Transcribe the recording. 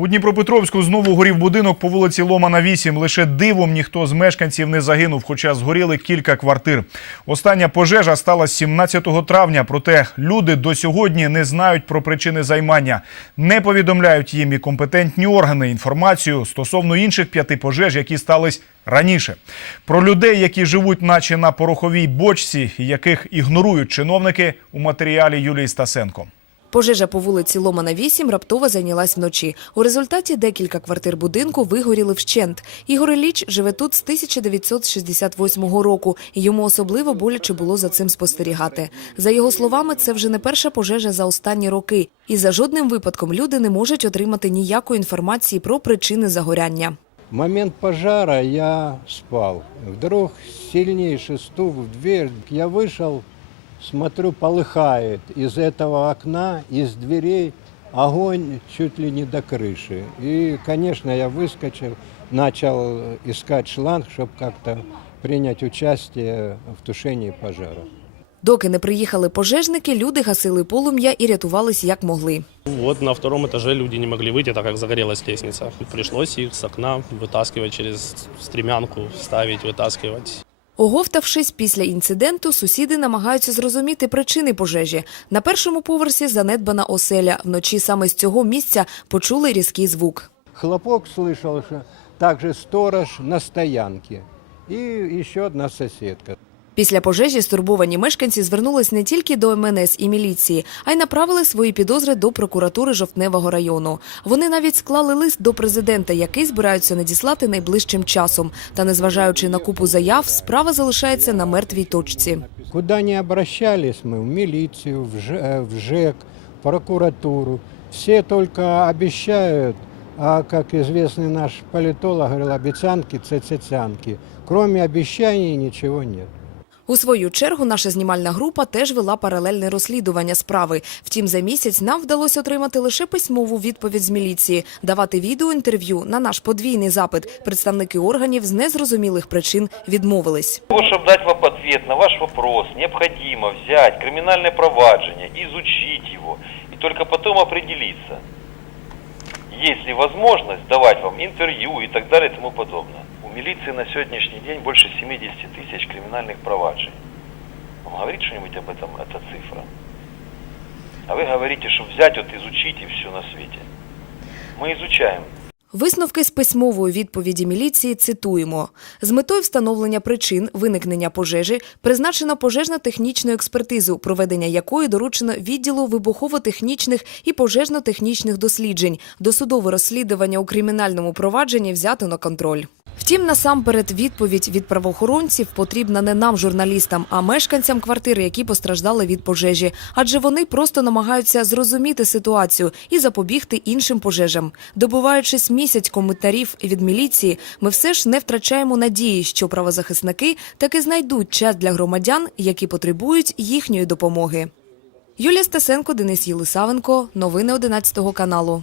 У Дніпропетровську знову горів будинок по вулиці Ломана 8. Лише дивом ніхто з мешканців не загинув, хоча згоріли кілька квартир. Остання пожежа сталася 17 травня. Проте люди до сьогодні не знають про причини займання. Не повідомляють їм і компетентні органи інформацію стосовно інших п'яти пожеж, які стались раніше. Про людей, які живуть, наче на пороховій бочці, яких ігнорують чиновники, у матеріалі Юлії Стасенко. Пожежа по вулиці Ломана 8 раптово зайнялась вночі. У результаті декілька квартир будинку вигоріли вщент. Ігор Ілліч живе тут з 1968 року, і йому особливо боляче було за цим спостерігати. За його словами, це вже не перша пожежа за останні роки, і за жодним випадком люди не можуть отримати ніякої інформації про причини загоряння. Момент пожара я спал. Вдруг сильнейший стук в дверь. Я вышел, смотрю, полыхает. Из этого окна, из дверей огонь чуть ли не до крыши. И, конечно, я выскочил, начал искать шланг, чтобы как-то принять участие в тушении пожара. Доки не приїхали пожежники, люди гасили полум'я і рятувались як могли. Вот на втором этаже люди не могли выйти, так как загорелась лестница. Пришлось их с окна вытаскивать через стремянку, ставить, вытаскивать. Оговтавшись після інциденту, сусіди намагаються зрозуміти причини пожежі. На першому поверсі занедбана оселя. Вночі саме з цього місця почули різкий звук. Хлопок слышал, що також сторож на стоянці і ще одна соседка. Після пожежі стурбовані мешканці звернулись не тільки до МНС і міліції, а й направили свої підозри до прокуратури Жовтневого району. Вони навіть склали лист до президента, який збираються надіслати найближчим часом. Та незважаючи на купу заяв, справа залишається на мертвій точці. Куда не обращались мы, в милицию, в Ж- э, в ЖЭК, в прокуратуру, все только обещают, а как известный наш политолог говорил, обещанки, цецянки. Кроме обещаний ничего нет. У свою чергу наша знімальна група теж вела паралельне розслідування справи. Втім, за місяць нам вдалося отримати лише письмову відповідь з міліції. Давати відеоінтерв'ю на наш подвійний запит представники органів з незрозумілих причин відмовились. чтобы дать вам ответ на ваш вопрос, необходимо взять криминальное проваджение, изучить его и только потом определиться, есть ли возможность давать вам интервью и так далее и тому подобное. У милиции на сегодняшний день больше 70 тысяч криминальных проваджений. Вам говорит что-нибудь об этом эта цифра? А вы говорите, что взять, вот изучить и все на свете. Мы изучаем. Висновки з письмової відповіді міліції цитуємо. З метою встановлення причин виникнення пожежі призначено пожежно-технічну експертизу, проведення якої доручено відділу вибухово-технічних і пожежно-технічних досліджень. Досудове розслідування у кримінальному провадженні взято на контроль. Втім, насамперед відповідь від правоохоронців потрібна не нам, журналістам, а мешканцям квартири, які постраждали від пожежі, адже вони просто намагаються зрозуміти ситуацію і запобігти іншим пожежам. Добуваючись місяць коментарів від міліції, ми все ж не втрачаємо надії, що правозахисники таки знайдуть час для громадян, які потребують їхньої допомоги. Юлія Стасенко, Денис Єлисавенко. Новини 11 каналу.